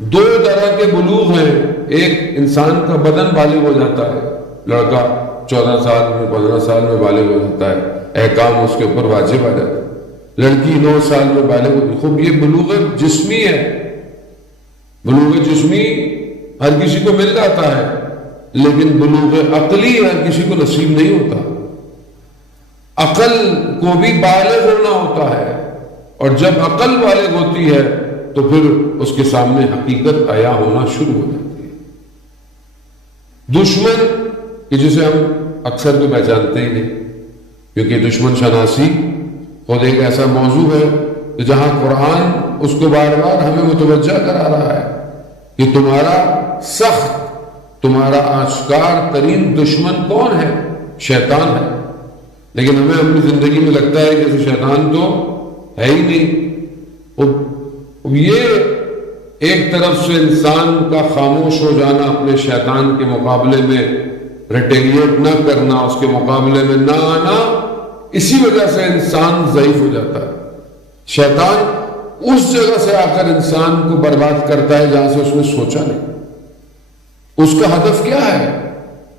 دو طرح کے بلوغ ہیں، ایک انسان کا بدن بالغ ہو جاتا ہے، لڑکا 14 سال میں 15 سال میں بالغ ہو جاتا ہے، احکام اس کے اوپر واجب آ جاتا ہے، لڑکی 9 سال میں بالغ ہوتی ہے. خوب یہ بلوغ جسمی ہے. بلوغ جسمی ہر کسی کو مل جاتا ہے، لیکن بلوغ عقلی ہر کسی کو نصیب نہیں ہوتا. عقل کو بھی بالغ ہونا ہوتا ہے، اور جب عقل بالغ ہوتی ہے تو پھر اس کے سامنے حقیقت عیاں ہونا شروع ہو جاتی ہے. دشمن کہ جسے ہم اکثر تو پہچانتے ہی نہیں، کیونکہ دشمن شناسی خود ایک ایسا موضوع ہے کہ جہاں قرآن اس کو بار بار ہمیں متوجہ کرا رہا ہے کہ تمہارا سخت، تمہارا آشکار ترین دشمن کون ہے؟ شیطان ہے. لیکن ہمیں اپنی زندگی میں لگتا ہے کہ شیطان تو ہے ہی نہیں. یہ ایک طرف سے انسان کا خاموش ہو جانا، اپنے شیطان کے مقابلے میں ریٹیلیٹ نہ کرنا، اس کے مقابلے میں نہ آنا، اسی وجہ سے انسان ضعیف ہو جاتا ہے. شیطان اس جگہ سے آ کر انسان کو برباد کرتا ہے جہاں سے اس نے سوچا نہیں. اس کا ہدف کیا ہے؟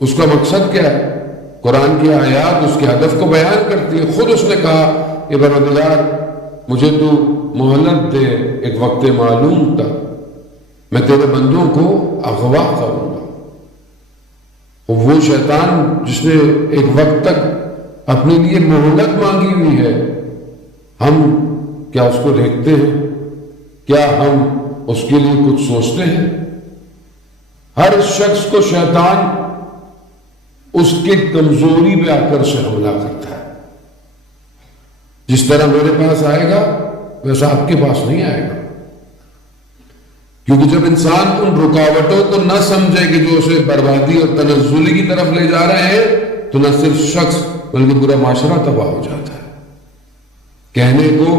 اس کا مقصد کیا ہے؟ قرآن کی آیات اس کے ہدف کو بیان کرتی ہے. خود اس نے کہا کہ پروردگار مجھے تو مہلت دے ایک وقت معلوم تک، میں تیرے بندوں کو اغوا کروں گا. وہ شیطان جس نے ایک وقت تک اپنے لیے مہلت مانگی ہوئی ہے، ہم کیا اس کو دیکھتے ہیں؟ کیا ہم اس کے لیے کچھ سوچتے ہیں؟ ہر شخص کو شیطان اس کے کمزوری پہ آ کر سے حملہ کرتا ہے. جس طرح میرے پاس آئے گا ویسا آپ کے پاس نہیں آئے گا. کیونکہ جب انسان ان رکاوٹوں کو نہ سمجھے کہ جو اسے بربادی اور تنزلی کی طرف لے جا رہے ہیں، تو نہ صرف شخص بلکہ پورا معاشرہ تباہ ہو جاتا ہے. کہنے کو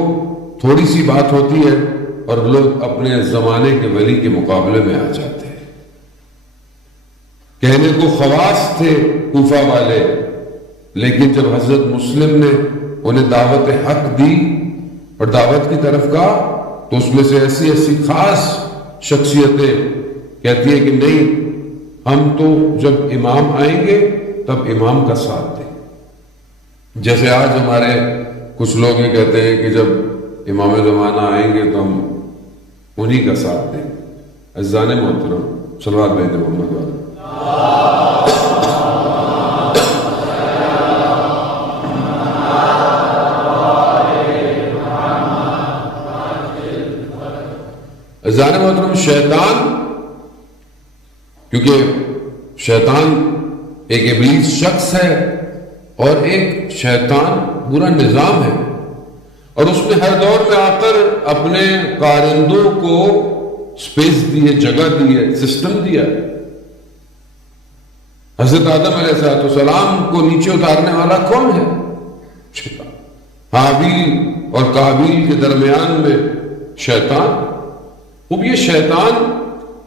تھوڑی سی بات ہوتی ہے اور لوگ اپنے زمانے کے ولی کے مقابلے میں آ جاتے ہیں. کہنے کو خواص تھے کوفہ والے، لیکن جب حضرت مسلم نے انہیں دعوت حق دی اور دعوت کی طرف کہا تو اس میں سے ایسی ایسی خاص شخصیتیں کہتی ہیں کہ نہیں، ہم تو جب امام آئیں گے تب امام کا ساتھ دیں. جیسے آج ہمارے کچھ لوگ یہ کہتے ہیں کہ جب امام زمانہ آئیں گے تو ہم انہی کا ساتھ دیں. عزیزان محترم، صلوات بھیجتے محمد والے. عزیزان محترم، شیطان، کیونکہ شیطان ایک ابلیس شخص ہے اور ایک شیطان پورا نظام ہے، اور اس نے ہر دور میں آ کر اپنے کارندوں کو سپیس دی ہے، جگہ دی ہے، سسٹم دیا ہے. حضرت آدم علیہ السلام کو نیچے اتارنے والا کون ہے؟ شیطان. حابیل اور قابیل کے درمیان میں شیطان. اب یہ شیطان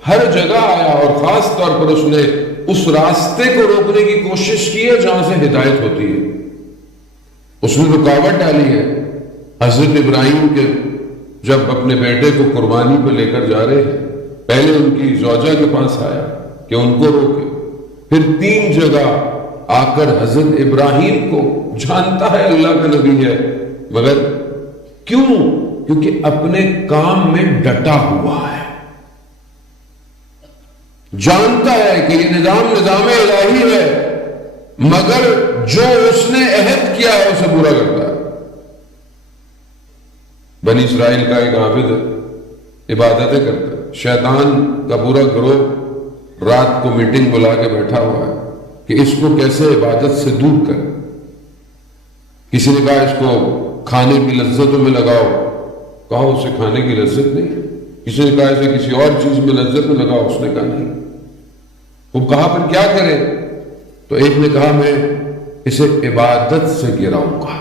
ہر جگہ آیا اور خاص طور پر اس نے اس راستے کو روکنے کی کوشش کی ہے جہاں سے ہدایت ہوتی ہے. اس نے رکاوٹ ڈالی ہے. حضرت ابراہیم کے جب اپنے بیٹے کو قربانی پہ لے کر جا رہے ہیں، پہلے ان کی زوجہ کے پاس آیا کہ ان کو روکے، پھر 3 جگہ آ کر حضرت ابراہیم کو، جانتا ہے اللہ کا نبی ہے، مگر کیوں؟ کیونکہ اپنے کام میں ڈٹا ہوا ہے. جانتا ہے کہ یہ نظام الہی ہے، مگر جو اس نے عہد کیا ہے اسے پورا کرتا ہے. بنی اسرائیل کا ایک عابد عبادتیں کرتا ہے. شیطان کا پورا گروہ رات کو میٹنگ بلا کے بیٹھا ہوا ہے کہ اس کو کیسے عبادت سے دور کرے. کسی نے کہا اس کو کھانے کی لذتوں میں لگاؤ، کہا اسے کھانے کی لذت نہیں. کسی نے کہا اسے کسی اور چیز میں لذت میں لگاؤ، اس نے کہا نہیں. وہ کہا پھر کیا کرے؟ تو ایک نے کہا میں اسے عبادت سے گراؤں گا.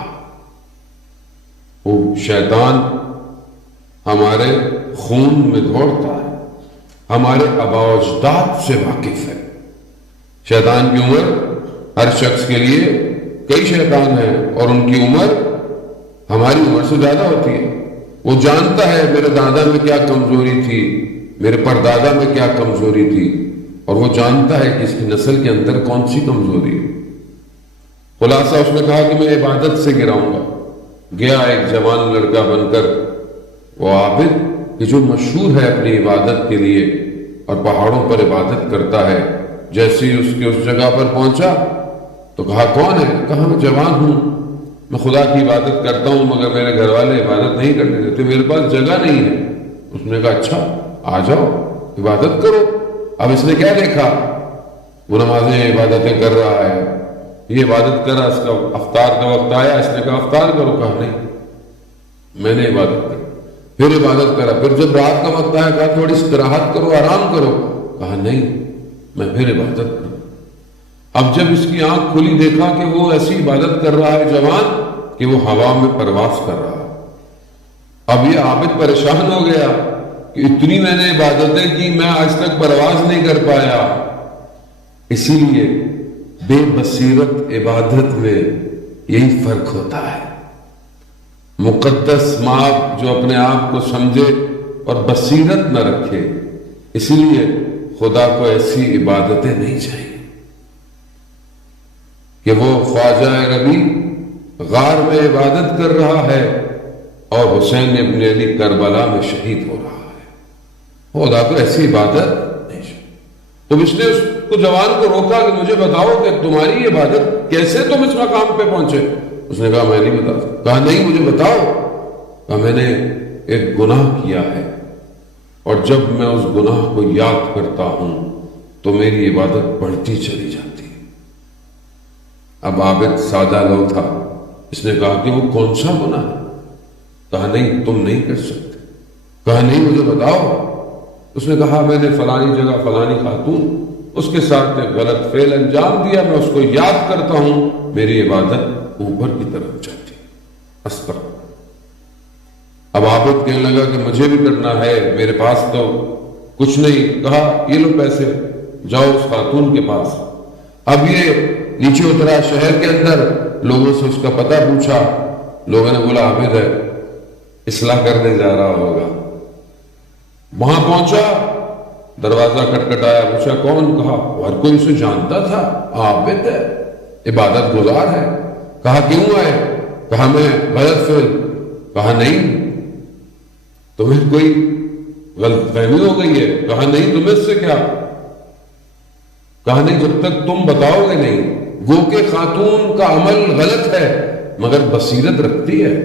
وہ شیطان ہمارے خون میں دوڑتا ہے، ہمارے آباء و اجداد سے واقف ہے. شیطان کی عمر ہر شخص کے لیے کئی شیطان ہیں اور ان کی عمر ہماری عمر سے زیادہ ہوتی ہے. وہ جانتا ہے میرے دادا میں کیا کمزوری تھی، میرے پردادا میں کیا کمزوری تھی، اور وہ جانتا ہے کہ اس کی نسل کے اندر کون سی کمزوری ہے۔ خلاصہ اس نے کہا کہ میں عبادت سے گراؤں گا۔ گیا ایک جوان لڑکا بن کر، وہ عابد کہ جو مشہور ہے اپنی عبادت کے لیے اور پہاڑوں پر عبادت کرتا ہے، جیسے ہی اس جگہ پر پہنچا تو کہا کون ہے؟ کہا میں جوان ہوں، میں خدا کی عبادت کرتا ہوں، مگر میرے گھر والے عبادت نہیں کرنے دیتے، میرے پاس جگہ نہیں ہے۔ اس نے کہا اچھا آ جاؤ عبادت کرو۔ اب اس نے کیا دیکھا؟ وہ نمازیں عبادتیں کر رہا ہے، یہ عبادت کرا، اس کا افطار کا وقت آیا، اس نے کہا افطار کرو، کہا نہیں میں نے عبادت کر، پھر عبادت کرا، پھر جب رات کا وقت آیا کہا تھوڑی استراحت کرو، آرام کرو، کہا نہیں میں پھر عبادت کروں۔ اب جب اس کی آنکھ کھلی دیکھا کہ وہ ایسی عبادت کر رہا ہے جوان کہ وہ ہوا میں پرواز کر رہا ہے۔ اب یہ عابد پریشان ہو گیا کہ اتنی میں نے عبادتیں کی، میں آج تک پرواز نہیں کر پایا۔ اسی لیے بے بصیرت عبادت میں یہی فرق ہوتا ہے۔ مقدس ماں جو اپنے آپ کو سمجھے اور بصیرت نہ رکھے، اسی لیے خدا کو ایسی عبادتیں نہیں چاہیے کہ وہ خواجہ ربی غار میں عبادت کر رہا ہے اور حسین ابن علی کربلا میں شہید ہو رہا ہے۔ خدا کو ایسی عبادت نہیں چاہیے۔ تو اس نے اس کو جوان کو روکا کہ مجھے بتاؤ کہ تمہاری عبادت کیسے تم اس مقام پہ پہنچے؟ اس نے کہا میں نہیں بتا سکتا۔ کہا نہیں مجھے بتاؤ۔ کہا میں نے ایک گناہ کیا ہے، اور جب میں اس گناہ کو یاد کرتا ہوں تو میری عبادت بڑھتی چلی جاتی ہے۔ اب عابد سادہ لو تھا، اس نے کہا کہ وہ کون سا گناہ ہے؟ کہا نہیں تم نہیں کر سکتے۔ کہا نہیں مجھے بتاؤ۔ اس نے کہا میں نے فلانی جگہ فلانی خاتون، اس کے ساتھ ایک غلط فعل انجام دیا، میں اس کو یاد کرتا ہوں میری عبادت اوپر کی طرف جاتی ہے۔ استغفر۔ اب عابد کہنے لگا کہ مجھے بھی کرنا ہے، میرے پاس تو کچھ نہیں۔ کہا یہ لو پیسے، جاؤ اس خاتون کے پاس۔ اب یہ نیچے اترا شہر کے اندر، لوگوں سے اس کا پتہ پوچھا، لوگوں نے بولا عابد ہے، اصلاح کرنے جا رہا ہوگا۔ وہاں پہنچا، دروازہ کھٹکھٹایا، پوچھا کون؟ کہا ہر کوئی اسے جانتا تھا، عابد ہے، عبادت گزار ہے۔ کہا کیوں آئے؟ کہا میں غلط فعل۔ کہا نہیں تمہیں کوئی غلط فہمی ہو گئی ہے؟ کہا نہیں تمہیں اس سے کیا؟ کہا نہیں جب تک تم بتاؤ گے نہیں۔ گو کہ خاتون کا عمل غلط ہے مگر بصیرت رکھتی ہے،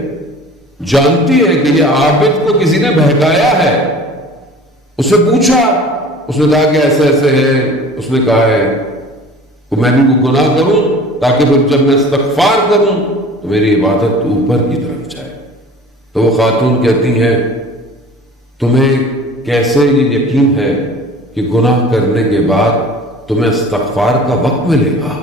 جانتی ہے کہ یہ عابد کو کسی نے بہکایا ہے۔ اسے پوچھا، اس نے کہا کہ ایسے ایسے ہے۔ اس نے کہا ہے کہ میں بھی وہ گناہ کروں تاکہ پھر جب میں استغفار کروں تو میری عبادت اوپر کی طرف جائے۔ تو وہ خاتون کہتی ہیں تمہیں کیسے یہ یقین ہے کہ گناہ کرنے کے بعد تمہیں استغفار کا وقت ملے گا؟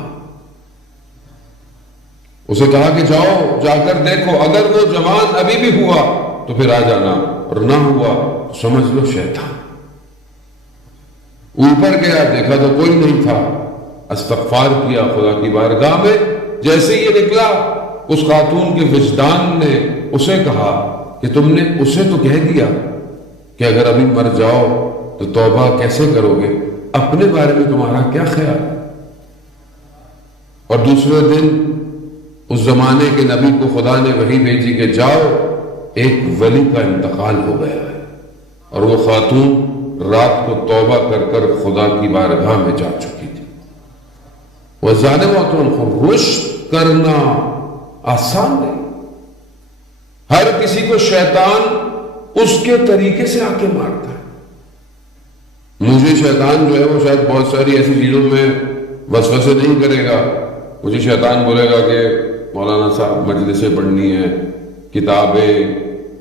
اسے کہا کہ جاؤ جا کر دیکھو، اگر وہ جوان ابھی بھی ہوا تو پھر آ جانا، اور نہ ہوا تو سمجھ لو شیطان۔ اوپر گیا، دیکھا تو کوئی نہیں تھا، استغفار کیا خدا کی بارگاہ میں۔ جیسے یہ نکلا، اس خاتون کے وجدان نے اسے کہا کہ تم نے اسے تو کہہ دیا کہ اگر ابھی مر جاؤ تو توبہ کیسے کرو گے، اپنے بارے میں تمہارا کیا خیال؟ اور دوسرے دن اس زمانے کے نبی کو خدا نے وحی بھیجی کہ جاؤ ایک ولی کا انتقال ہو گیا ہے، اور وہ خاتون رات کو توبہ کر کر خدا کی بارگاہ میں جا چکی تھی۔ وَظَالِمَةٌ رشد کرنا آسان نہیں، ہر کسی کو شیطان اس کے طریقے سے آ کے مارتا ہے۔ مجھے شیطان جو ہے وہ شاید بہت ساری ایسی چیزوں میں وسوسے نہیں کرے گا۔ مجھے شیطان بولے گا کہ مولانا صاحب مجلسیں پڑھنی ہیں، کتابیں،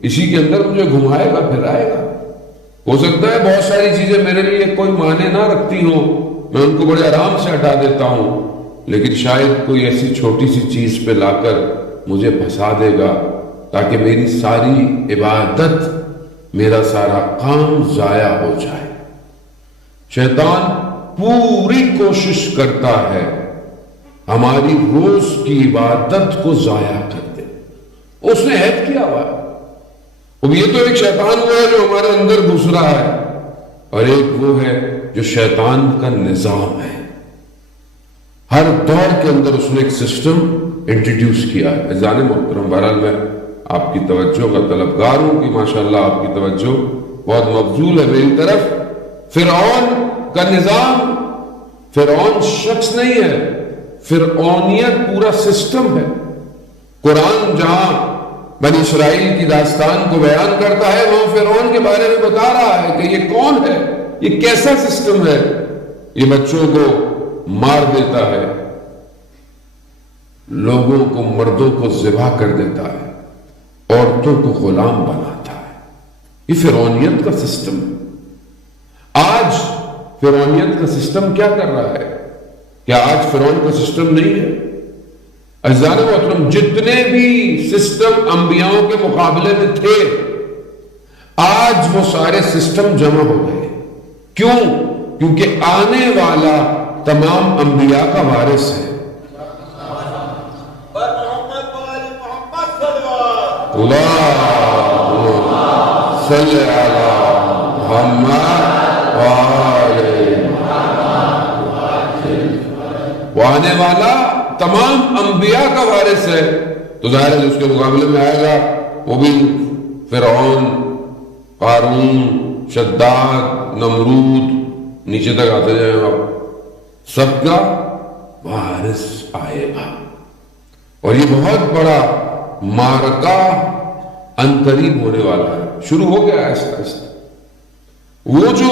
اسی کے اندر مجھے گھمائے گا پھرائے گا۔ ہو سکتا ہے بہت ساری چیزیں میرے لیے کوئی معنی نہ رکھتی ہوں، میں ان کو بڑے آرام سے ہٹا دیتا ہوں، لیکن شاید کوئی ایسی چھوٹی سی چیز پہ لا کر مجھے پھنسا دے گا تاکہ میری ساری عبادت، میرا سارا کام ضائع ہو جائے۔ شیطان پوری کوشش کرتا ہے ہماری روز کی عبادت کو ضائع کر دے۔ اس نے عہد کیا ہوا ہے، اب یہ تو ایک شیطان ہوا ہے جو ہمارے اندر گھس رہا ہے۔ اور ایک وہ ہے جو شیطان کا نظام ہے. ہر دور کے اندر اس نے ایک سسٹم انٹروڈیوس کیا ہے. عزیزان محترم، بہرحال میں آپ کی توجہ کا طلبگار ہوں کہ ماشاءاللہ آپ کی توجہ بہت مبذول ہے میری طرف. فرعون کا نظام، فرعون شخص نہیں ہے، فرعونیت پورا سسٹم ہے. قرآن جہاں بنی اسرائیل کی داستان کو بیان کرتا ہے وہاں فرعون کے بارے میں بتا رہا ہے کہ یہ کون ہے، یہ کیسا سسٹم ہے. یہ بچوں کو مار دیتا ہے، لوگوں کو، مردوں کو ذبح کر دیتا ہے، عورتوں کو غلام بناتا ہے. یہ فرعونیت کا سسٹم ہے. آج فرعونیت کا سسٹم کیا کر رہا ہے؟ کیا آج فرعون کا سسٹم نہیں ہے؟ عزیزان محترم، جتنے بھی سسٹم انبیاؤں کے مقابلے میں تھے آج وہ سارے سسٹم جمع ہو گئے. کیوں؟ کیونکہ آنے والا تمام انبیاء کا وارث ہے. اللہم صلی علی محمد وہ آنے والا تمام انبیاء کا وارث ہے. تو ظاہر ہے جو اس کے مقابلے میں آئے گا وہ بھی فرعون، قارون، شداد، نمرود، نیچے تک آتے جائے گا، سب کا وارث آئے گا. اور یہ بہت بڑا معرکہ انقریب ہونے والا ہے. شروع ہو گیا آہستہ آہستہ. وہ جو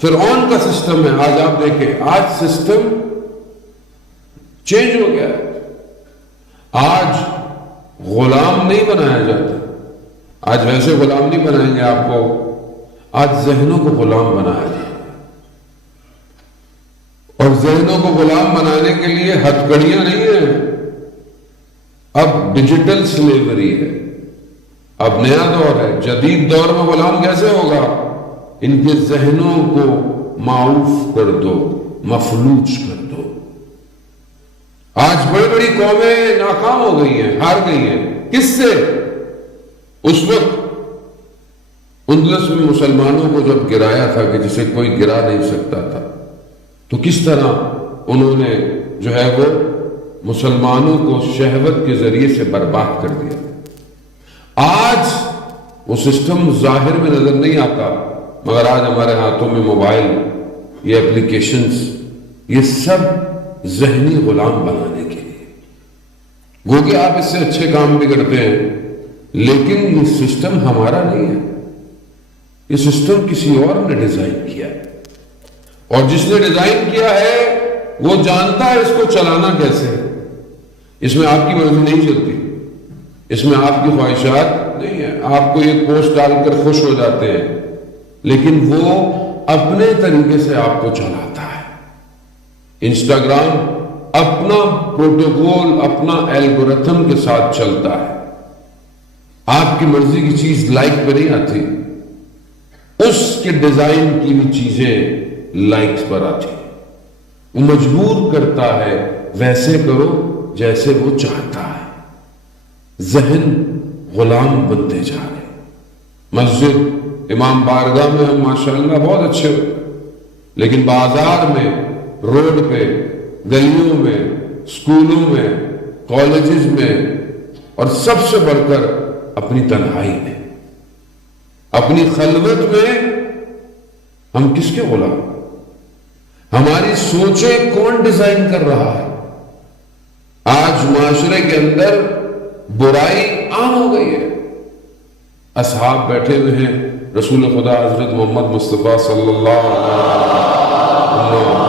فرعون کا سسٹم ہے، آج آپ دیکھیں، آج سسٹم چینج ہو گیا ہے. آج غلام نہیں بنایا جاتا. آج ویسے غلام نہیں بنائیں گے آپ کو، آج ذہنوں کو غلام بنایا جاتا ہے. اور ذہنوں کو غلام بنانے کے لیے ہتھکڑیاں نہیں ہیں، اب ڈیجیٹل سلیوری ہے. اب نیا دور ہے. جدید دور میں غلام کیسے ہوگا؟ ان کے ذہنوں کو معاف کر دو، مفلوج کر دو. آج بڑی بڑی قومیں ناکام ہو گئی ہیں، ہار گئی ہیں. کس سے؟ اس وقت اندلس میں مسلمانوں کو جب گرایا تھا کہ جسے کوئی گرا نہیں سکتا تھا، تو کس طرح انہوں نے جو ہے وہ مسلمانوں کو شہوت کے ذریعے سے برباد کر دیا. آج وہ سسٹم ظاہر میں نظر نہیں آتا، مگر آج ہمارے ہاتھوں میں موبائل، یہ اپلیکیشنز، یہ سب ذہنی غلام بنانے کے لیے. گو کہ آپ اس سے اچھے کام بھی کرتے ہیں، لیکن یہ سسٹم ہمارا نہیں ہے. یہ سسٹم کسی اور نے ڈیزائن کیا ہے، اور جس نے ڈیزائن کیا ہے وہ جانتا ہے اس کو چلانا کیسے ہے. اس میں آپ کی مرضی نہیں چلتی، اس میں آپ کی خواہشات نہیں ہیں. آپ کو ایک پوسٹ ڈال کر خوش ہو جاتے ہیں، لیکن وہ اپنے طریقے سے آپ کو چلاتا ہے. انسٹاگرام اپنا پروٹوکول، اپنا الگورتھم کے ساتھ چلتا ہے. آپ کی مرضی کی چیز لائک پہ نہیں آتی، اس کے ڈیزائن کی بھی چیزیں لائکس پر آتی ہیں. وہ مجبور کرتا ہے ویسے کرو جیسے وہ چاہتا ہے. ذہن غلام بنتے جا رہے. مسجد، امام بارگاہ میں ہم ماشاءاللہ بہت اچھے ہوتے، لیکن بازار میں، روڈ پہ، گلیوں میں، اسکولوں میں، کالجز میں، اور سب سے بڑھ کر اپنی تنہائی میں، اپنی خلوت میں ہم کس کے غلام؟ ہماری سوچیں کون ڈیزائن کر رہا ہے؟ آج معاشرے کے اندر برائی عام ہو گئی ہے. اصحاب بیٹھے ہوئے ہیں، رسول خدا حضرت محمد مصطفیٰ صلی اللہ علیہ وسلم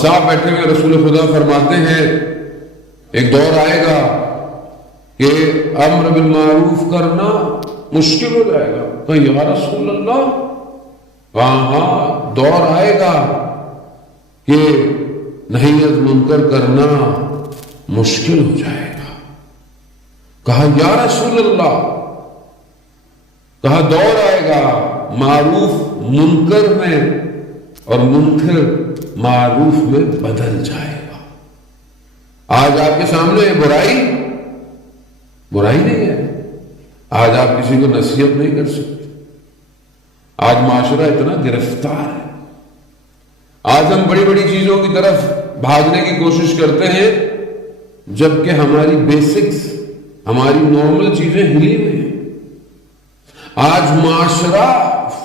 صاحب بیٹھے ہوئے. رسول خدا فرماتے ہیں ایک دور آئے گا کہ امر بالمعروف کرنا مشکل ہو جائے گا. کہ یا رسول اللہ، ہاں دور آئے گا کہ نہی از منکر کرنا مشکل ہو جائے گا. کہا یا رسول اللہ، کہا دور آئے گا معروف منکر میں اور منکر معروف میں بدل جائے گا. آج آپ کے سامنے برائی نہیں ہے. آج آپ کسی کو نصیحت نہیں کر سکتے. آج معاشرہ اتنا گرفتار ہے. آج ہم بڑی بڑی چیزوں کی طرف بھاگنے کی کوشش کرتے ہیں جبکہ ہماری بیسکس، ہماری نارمل چیزیں ہلی ہوئی ہیں. آج معاشرہ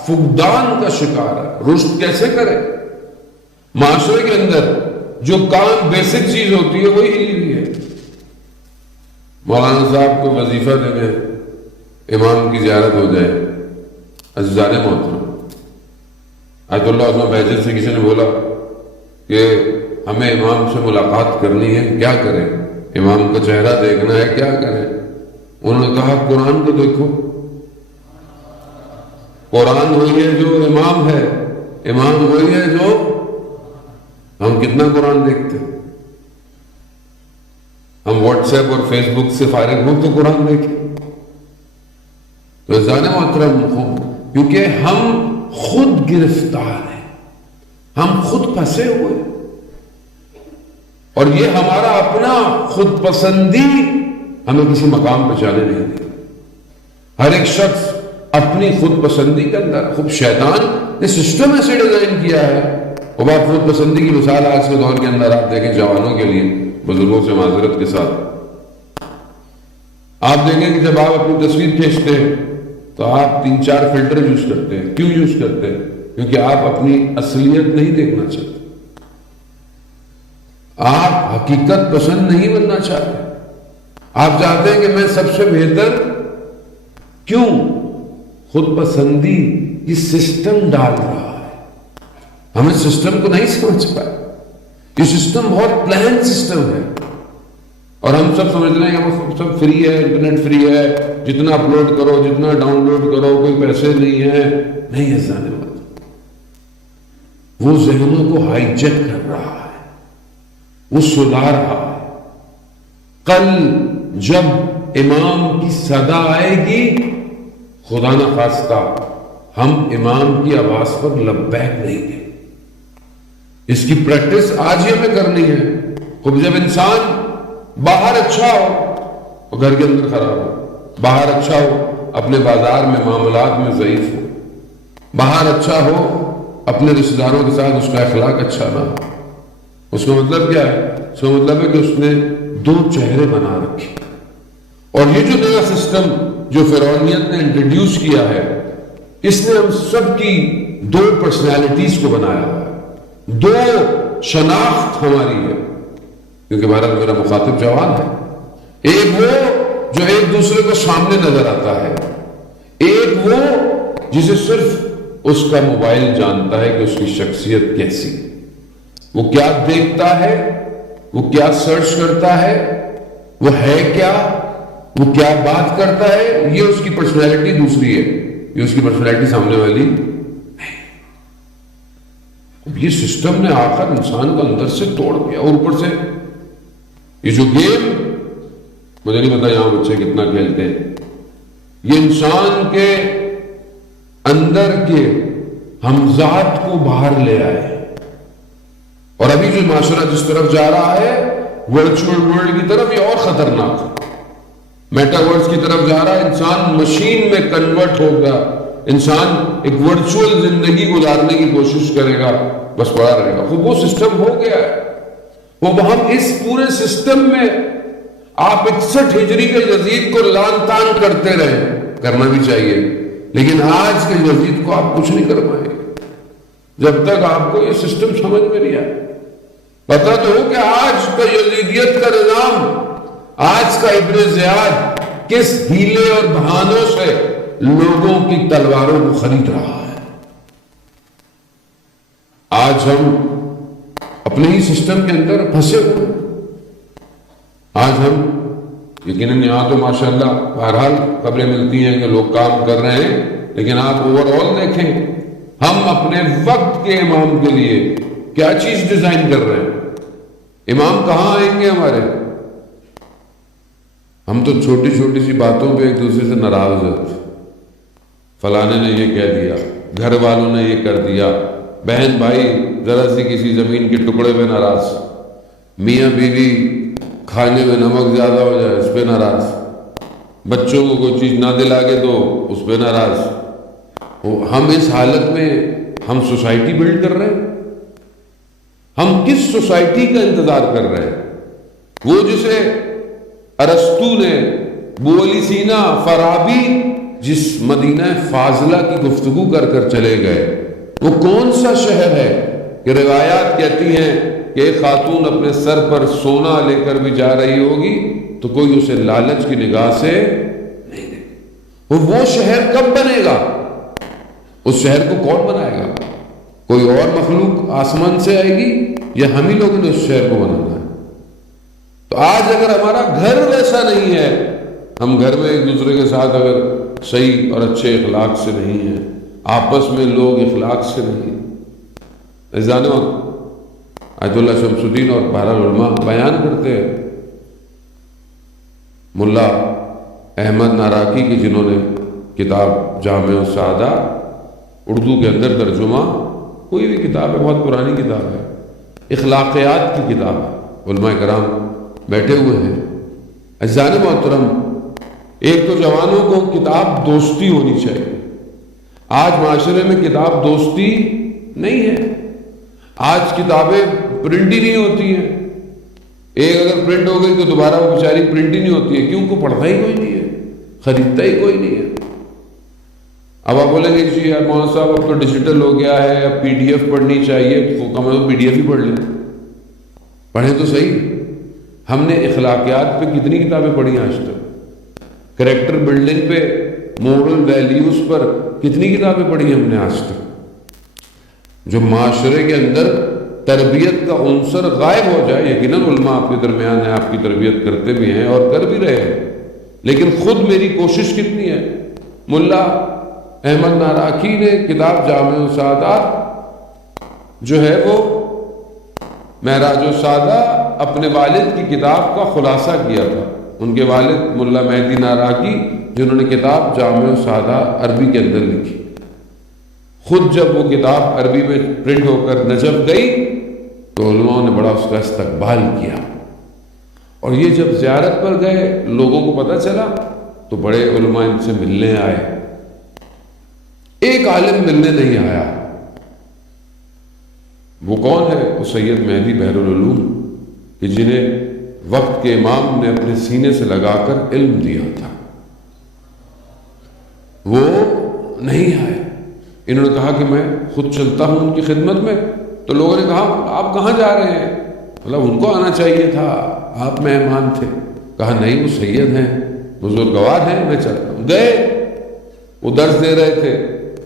فقدان کا شکار ہے. رشد کیسے کرے؟ معاشرے کے اندر جو کام بیسک چیز ہوتی ہے وہی ہلی ہوئی ہے. مولانا صاحب کو وظیفہ دے دیں، امام کی زیارت ہو جائے. عزیزان محترم، آیت اللہ عظمہ بہجت سے کسی نے بولا کہ ہمیں امام سے ملاقات کرنی ہے، کیا کریں؟ امام کا چہرہ دیکھنا ہے، کیا کریں؟ انہوں نے کہا قرآن کو دیکھو. قرآن وہی ہے جو امام ہے، امام وہی ہے جو ہم کتنا قرآن دیکھتے ہیں. ہم واٹس ایپ اور فیس بک سے فارغ ہوں تو قرآن دیکھیں. تو عزیزان محترم، کیونکہ ہم خود گرفتار ہیں، ہم خود پھنسے ہوئے، اور یہ ہمارا اپنا خود پسندی ہمیں کسی مقام پہ جانے نہیں دے. ہر ایک شخص اپنی خود پسندی کے اندر، خود شیطان نے سسٹم ایسے ڈیزائن کیا ہے. وہ بات خود پسندی کی مثال آج کے دور کے اندر آپ دیکھیں جوانوں کے لیے، بزرگوں سے معذرت کے ساتھ آپ دیکھیں کہ جب آپ اپنی تصویر کھینچتے ہیں تو آپ 3-4 فلٹر یوز کرتے ہیں. کیوں یوز کرتے ہیں؟ کیونکہ آپ اپنی اصلیت نہیں دیکھنا چاہتے، آپ حقیقت پسند نہیں بننا چاہتے. آپ چاہتے ہیں کہ میں سب سے بہتر. کیوں؟ خود پسندی یہ سسٹم ڈال رہا ہے. ہمیں سسٹم کو نہیں سمجھ پائے. یہ سسٹم بہت پلان سسٹم ہے، اور ہم سب سمجھ رہے ہیں کہ وہ سب فری ہے، انٹرنیٹ فری ہے، جتنا اپلوڈ کرو، جتنا ڈاؤن لوڈ کرو، کوئی پیسے نہیں ہے. نہیں ہے جانے والا، وہ ذہنوں کو ہائی جیک کر رہا ہے، وہ سلا رہا ہے. کل جب امام کی صدا آئے گی، خدا نہ خواستہ ہم امام کی آواز پر لبیک نہیں گے. اس کی پریکٹس آج ہی ہمیں کرنی ہے. خب جب انسان باہر اچھا ہو اور گھر کے اندر خراب ہو، باہر اچھا ہو اپنے بازار میں معاملات میں ضعیف ہو، باہر اچھا ہو اپنے رشتہ داروں کے ساتھ اس کا اخلاق اچھا نہ ہو، اس کا مطلب کیا ہے؟ اس کا مطلب ہے کہ اس نے 2 چہرے بنا رکھے. اور یہ جو نیا سسٹم جو فرعونیت نے انٹروڈیوس کیا ہے، اس نے ہم سب کی 2 پرسنالٹیز کو بنایا ہے. 2 شناخت ہماری ہے، کیونکہ بھارت میرا مخاطب جوان ہے. ایک وہ جو ایک دوسرے کو سامنے نظر آتا ہے، ایک وہ جسے صرف اس کا موبائل جانتا ہے کہ اس کی شخصیت کیسی، وہ کیا دیکھتا ہے، وہ کیا سرچ کرتا ہے، وہ ہے کیا، وہ کیا بات کرتا ہے. یہ اس کی پرسنالٹی دوسری ہے، یہ اس کی پرسنالٹی سامنے والی. یہ سسٹم نے آ کر انسان کو اندر سے توڑ دیا. اور اوپر سے یہ جو گیم، مجھے نہیں پتا یہاں بچے کتنا کھیلتے ہیں، یہ انسان کے اندر کے ہمزات کو باہر لے آئے. اور ابھی جو معاشرہ جس طرف جا رہا ہے ورچوئل ورلڈ کی طرف، یہ اور خطرناک ہے. میٹاورس کی طرف جا رہا ہے. انسان مشین میں کنورٹ ہوگا، انسان ایک ورچوئل زندگی گزارنے کی کوشش کرے گا، بس پڑا رہے گا. وہ سسٹم ہو گیا ہے. وہ ہم اس پورے سسٹم میں آپ 61 ہجری کے یزید کو لان تان کرتے رہے، کرنا بھی چاہیے، لیکن آج کے یزید کو آپ کچھ نہیں کر پائیں گے جب تک آپ کو یہ سسٹم سمجھ میں نہیں آئے. پتا تو ہو کہ آج کا یزیدیت کا نظام، آج کا ابن زیاد کس ہیلے اور بہانوں سے لوگوں کی تلواروں کو خرید رہا ہے. آج ہم اپنے ہی سسٹم کے اندر پھنسے ہوئے. آج ہم یقیناً یہاں تو ماشاءاللہ بہرحال خبریں ملتی ہیں کہ لوگ کام کر رہے ہیں، لیکن آپ اوور آل دیکھیں ہم اپنے وقت کے امام کے لیے کیا چیز ڈیزائن کر رہے ہیں. امام کہاں آئیں گے ہمارے؟ ہم تو چھوٹی چھوٹی سی باتوں پہ ایک دوسرے سے ناراض ہوتے. فلانے نے یہ کہہ دیا، گھر والوں نے یہ کر دیا، بہن بھائی ذرا سی کسی زمین کے ٹکڑے پہ ناراض، میاں بیوی کھانے میں نمک زیادہ ہو جائے اس پہ ناراض، بچوں کو کوئی چیز نہ دلا کے دو اس پہ ناراض۔ ہم اس حالت میں ہم سوسائٹی بلڈ کر رہے ہیں؟ ہم کس سوسائٹی کا انتظار کر رہے ہیں؟ وہ جسے ارسطو نے، ابو علی سینا، فارابی جس مدینہ فاضلہ کی گفتگو کر کر چلے گئے، وہ کون سا شہر ہے کہ روایات کہتی ہیں کہ ایک خاتون اپنے سر پر سونا لے کر بھی جا رہی ہوگی تو کوئی اسے لالچ کی نگاہ سے نہیں دیکھے۔ وہ شہر کب بنے گا؟ اس شہر کو کون بنائے گا؟ کوئی اور مخلوق آسمان سے آئے گی یا ہم ہی لوگوں نے اس شہر کو بنانا ہے؟ تو آج اگر ہمارا گھر ویسا نہیں ہے، ہم گھر میں ایک دوسرے کے ساتھ اگر صحیح اور اچھے اخلاق سے نہیں ہیں، آپس میں لوگ اخلاق سے نہیں، عزیزان آیت اللہ شمس الدین اور بہر العلماء بیان کرتے ہیں، ملا احمد ناراکی کی جنہوں نے کتاب جامع السعادہ اردو کے اندر ترجمہ، کوئی بھی کتاب ہے، بہت پرانی کتاب ہے، اخلاقیات کی کتاب ہے، علماء کرام بیٹھے ہوئے ہیں۔ عزیزان محترم، ایک تو جوانوں کو کتاب دوستی ہونی چاہیے۔ آج معاشرے میں کتاب دوستی نہیں ہے، آج کتابیں پرنٹ ہی نہیں ہوتی ہیں، ایک اگر پرنٹ ہو گئی تو دوبارہ وہ بیچاری پرنٹ ہی نہیں ہوتی ہے، کیوں؟ کو پڑھتا ہی کوئی نہیں ہے، خریدتا ہی کوئی نہیں ہے۔ اب آپ بولیں گے جی یار مولانا صاحب اب تو ڈیجیٹل ہو گیا ہے، اب پی ڈی ایف پڑھنی چاہیے، تو کم از کم پی ڈی ایف ہی پڑھ لیں، پڑھیں تو صحیح۔ ہم نے اخلاقیات پہ کتنی کتابیں پڑھی آج تک؟ کریکٹر بلڈنگ پہ، مورل ویلیوز پر کتنی کتابیں پڑھی ہم نے آج تک؟ جو معاشرے کے اندر تربیت کا عنصر غائب ہو جائے، یقیناً علماء آپ کے درمیان ہیں، آپ کی تربیت کرتے بھی ہیں اور کر بھی رہے ہیں، لیکن خود میری کوشش کتنی ہے؟ ملا احمد ناراکی نے کتاب جامع السعادات جو ہے وہ معراج السعادہ اپنے والد کی کتاب کا خلاصہ کیا تھا۔ ان کے والد ملا مہدی ناراکی جنہوں نے کتاب جامع السعادہ عربی کے اندر لکھی، خود جب وہ کتاب عربی میں پرنٹ ہو کر نجف گئی تو علماء نے بڑا اس کا استقبال کیا، اور یہ جب زیارت پر گئے لوگوں کو پتہ چلا تو بڑے علماء ان سے ملنے آئے، ایک عالم ملنے نہیں آیا۔ وہ کون ہے؟ وہ سید مہدی بحر العلوم، کہ جنہیں وقت کے امام نے اپنے سینے سے لگا کر علم دیا تھا، وہ نہیں آئے۔ انہوں نے کہا کہ میں خود چلتا ہوں ان کی خدمت میں، تو لوگوں نے کہا آپ کہاں جا رہے ہیں؟ مطلب ان کو آنا چاہیے تھا، آپ مہمان تھے۔ کہا نہیں، وہ سید ہیں، بزرگوار ہیں، میں چلتا ہوں۔ گئے، وہ درس دے رہے تھے،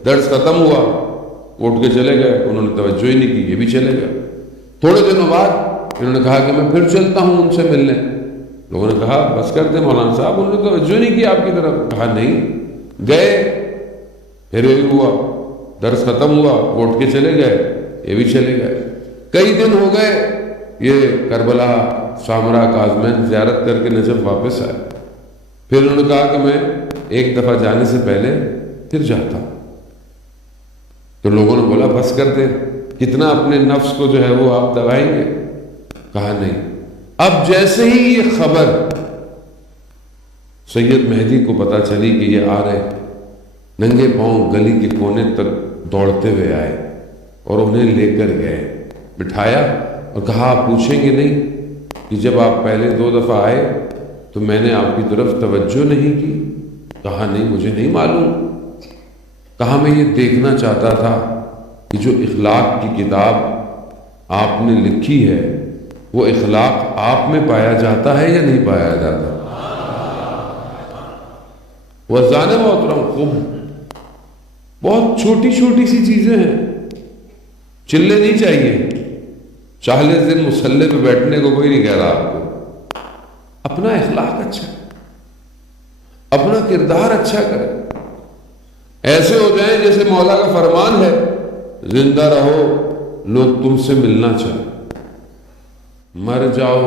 درس ختم ہوا، وہ اٹھ کے چلے گئے، انہوں نے توجہ ہی نہیں کی، یہ بھی چلے گئے۔ تھوڑے دنوں بعد انہوں نے کہا کہ میں پھر چلتا ہوں ان سے ملنے۔ لوگوں نے کہا بس کر دیں مولانا صاحب، انہوں نے توجہ نہیں کی آپ کی طرف۔ کہا نہیں، گئے، پھر یہ ہوا، درس ختم ہوا، وہ اٹھ کے چلے گئے، یہ بھی چلے گئے۔ کئی دن ہو گئے، یہ کربلا، سامرا، کاظمین زیارت کر کے نجف واپس آئے۔ پھر انہوں نے کہا کہ میں ایک دفعہ جانے سے پہلے پھر جاتا ہوں۔ تو لوگوں نے بولا بس کر دیں، کتنا اپنے نفس کو جو ہے وہ آپ دبائیں گے؟ کہا نہیں۔ اب جیسے ہی یہ خبر سید مہدی کو پتہ چلی کہ یہ آ رہے، ننگے پاؤں گلی کے کونے تک دوڑتے ہوئے آئے اور انہیں لے کر گئے، بٹھایا اور کہا آپ پوچھیں گے نہیں کہ جب آپ پہلے 2 دفعہ آئے تو میں نے آپ کی طرف توجہ نہیں کی؟ کہا نہیں، مجھے نہیں معلوم۔ کہا میں یہ دیکھنا چاہتا تھا کہ جو اخلاق کی کتاب آپ نے لکھی ہے وہ اخلاق آپ میں پایا جاتا ہے یا نہیں پایا جاتا؟ وزان محترم، خوب بہت چھوٹی چھوٹی سی چیزیں ہیں، چلے نہیں چاہیے۔ 40 دن مصلے پہ بیٹھنے کو کوئی نہیں کہہ رہا آپ کو، اپنا اخلاق اچھا ہے، اپنا کردار اچھا کرے، ایسے ہو جائیں جیسے مولا کا فرمان ہے، زندہ رہو لوگ تم سے ملنا چاہیں، مر جاؤ